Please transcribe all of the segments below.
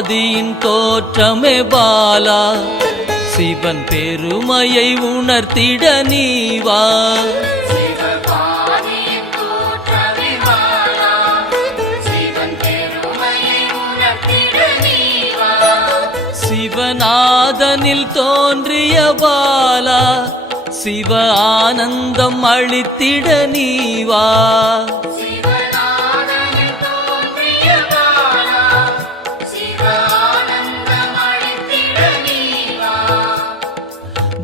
ஆதியின் தோற்றமே பாலா, சிவன் பெருமையை உணர்த்திட நீவா. சிவநாதனில் தோன்றிய பாலா, சிவ ஆனந்தம் அளித்திட நீவா.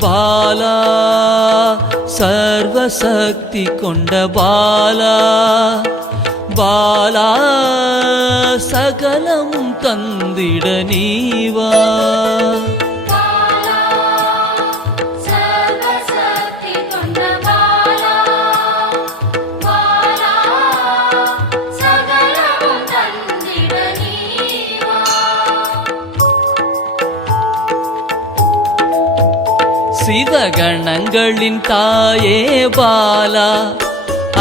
பாலா சர்வசக்தி கொண்ட பாலா, பாலா சகலமும் தந்திட நீவா. சிவகணங்களின் தாயே பாலா,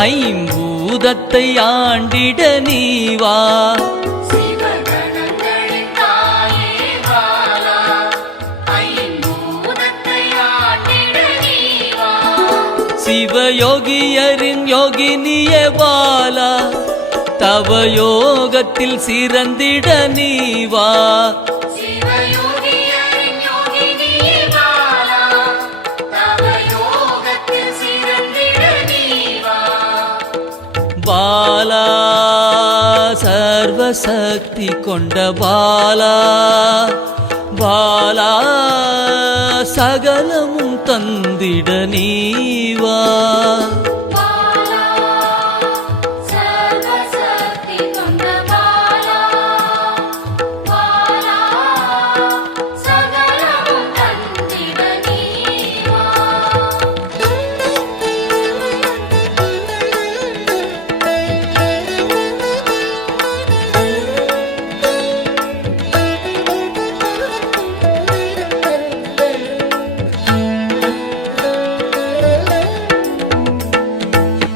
ஐம்பூதத்தை ஆண்டிட நீவா. சிவயோகியரின் யோகினியே பாலா, தவ யோகத்தில் சிறந்திட நீவா. பாலா சர்வசக்தி கொண்ட பாலா, பாலா சகலமும் தந்திட நீவா.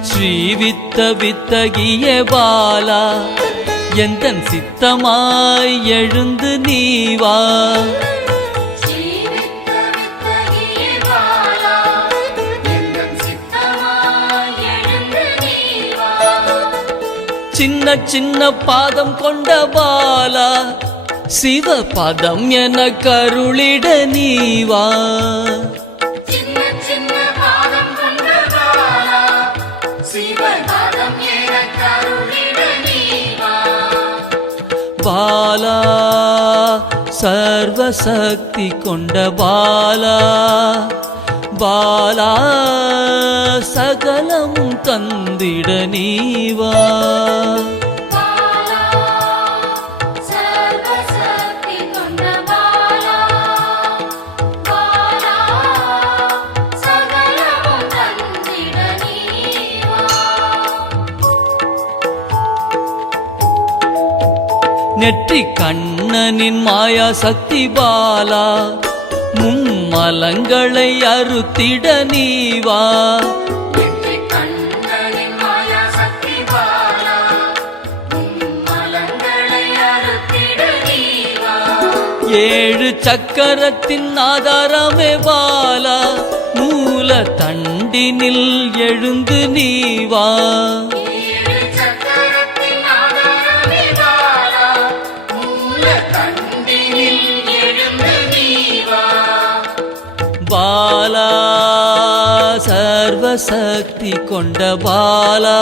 ஸ்ரீவித்த வித்தகிய பாலா, எந்தன் சித்தமாய் எழுந்து நீவா. சின்ன சின்ன பாதம் கொண்ட பாலா, சிவ பதம் என கருளிட நீவா. பாலா சர்வசக்தி கொண்ட பாலா, பாலா சகலமும் தந்திட நீவா. நெற்றி கண்ணனின் மாயா சக்தி பாலா, மும்மலங்களை அறுத்திட நீவா. ஏழு சக்கரத்தின் ஆதாரமே பாலா, மூல தண்டினில் எழுந்து நீவா. பாலா சர்வசக்தி கொண்ட பாலா,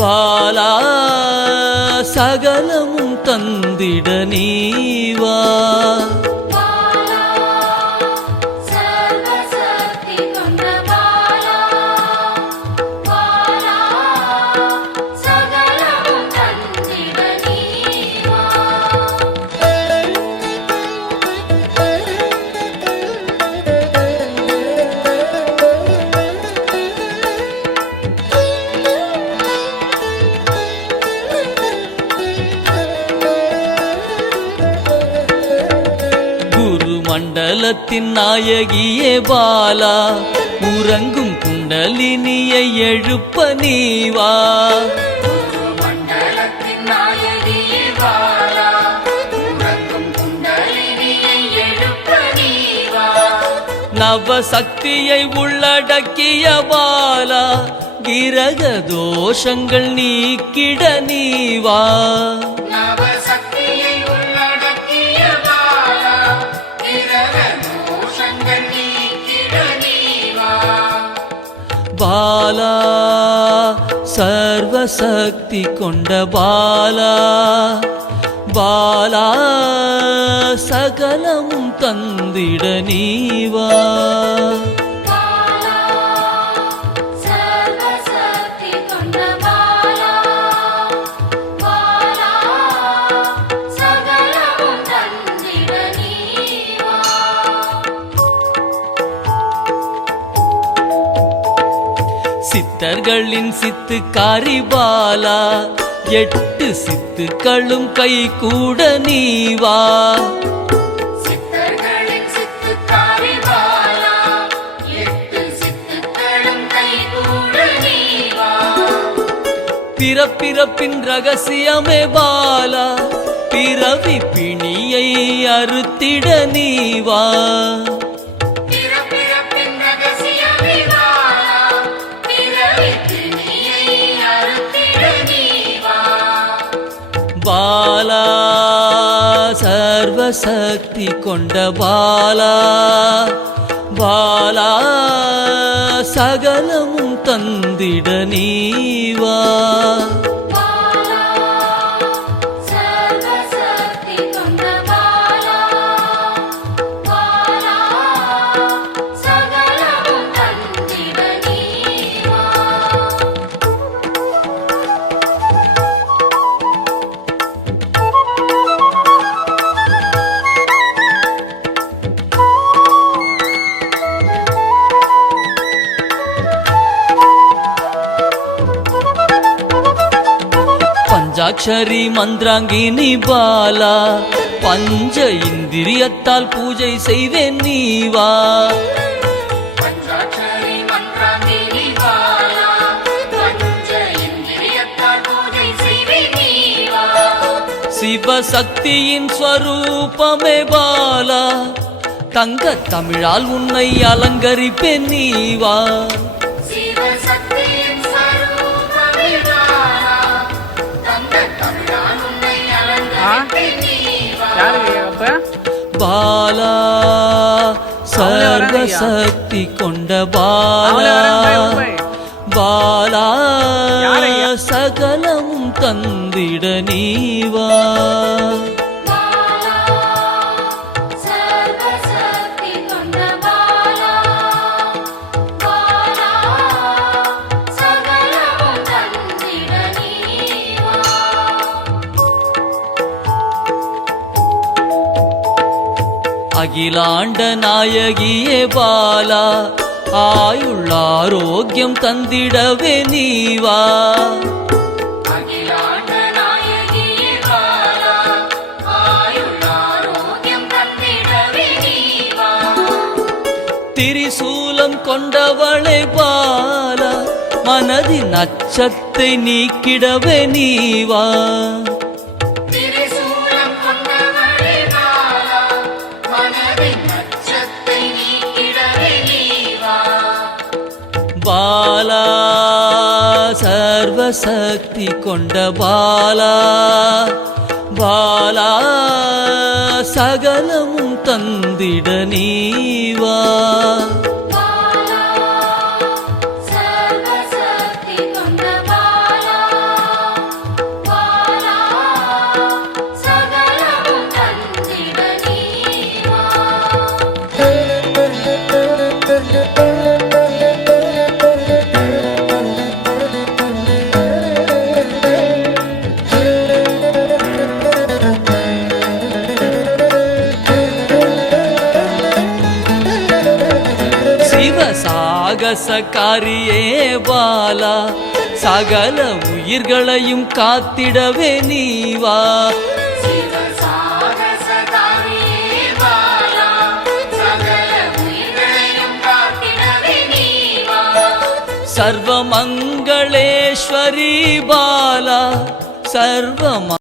பாலா சகலமும் தந்திட நீவா. மண்டலத்தின் நாயகியே பாலா, உறங்கும் குண்டலினியை எழுப்ப நீவா. மண்டலத்தின் நாயகியே பாலா, நவசக்தியை உள்ளடக்கிய பாலா கிரக தோஷங்கள் நீக்கிட நீவா நவசக்தியை உள்ளடக்கிய பாலா கிரக தோஷங்கள் நீக்கிட நீவா பாலா சர்வசக்தி கொண்ட பாலா பாலா சகலமும் தந்திட நீவா பாலா சர்வசக்தி கொண்ட பாலா பாலா சகலமும் தந்திட நீவா சித்தர்களின் சித்துக்காரி பாலா 8 சித்துக்களும் கை கூட நீவா சித்தர்களின் சித்துக்காரி பாலா 8 சித்துக்களும் கைகூட நீவா பிறப்பிறப்பின் ரகசியமே பாலா பிறவி பிணியை அறுத்திட நீவா பிறப்பிறப்பின் ரகசியமே பாலா பிறவி பிணியை அறுத்திட நீவா பாலா சர்வசக்தி கொண்ட பாலா பாலா சகலமும் தந்திட நீவா பாலா சர்வசக்தி கொண்ட பாலா பாலா சகலமும் தந்திட நீவா பஞ்சாட்சரி மந்திராங்கினி பாலா பஞ்ச இந்திரியத்தால் பூஜை செய்வேன் நீவா பஞ்சாட்சரி மந்திராங்கினி பாலா பஞ்ச இந்திரியத்தால் பூஜை செய்வே நீவா சிவசக்தியின் ஸ்வரூபமே பாலா தங்க தமிழால் உன்னை அலங்கரிப்பேன் நீவா சிவசக்தியின் ஸ்வரூபமே பாலா தங்க தமிழால் உன்னை அலங்கரிப்பேன் நீவா பாலா சர்வசக்தி கொண்ட பாலா பாலா சகலமும் தந்திட நீவா பாலா சர்வசக்தி கொண்ட பாலா பாலா சகலமும் தந்திட நீவா அகிலாண்ட நாயகியே பாலா ஆயுள் ஆரோக்கியம் தந்திடவே நீவா அகிலாண்ட நாயகியே பாலா ஆயுள் ஆரோக்கியம் தந்திடவே நீவா திரிசூலம் கொண்டவளை பாலா மனதின் அச்சத்தை நீக்கிடவே நீவா திரிசூலம் கொண்டவளே பாலா மனதின் அச்சத்தை நீக்கிடவே நீவா பாலா சர்வசக்தி கொண்ட பாலா பாலா சகலமும் தந்திட நீவா பாலா சர்வசக்தி கொண்ட பாலா பாலா சகலமும் தந்திட நீவா சாகசக்காரியே பாலா சகல உயிர்களையும் காத்திடவே நீவா சிவசாகசகாரியே பாலா சகல உயிர்களையும் காத்திடவே நீவா சர்வமங்களேஸ்வரி பாலா சர்வ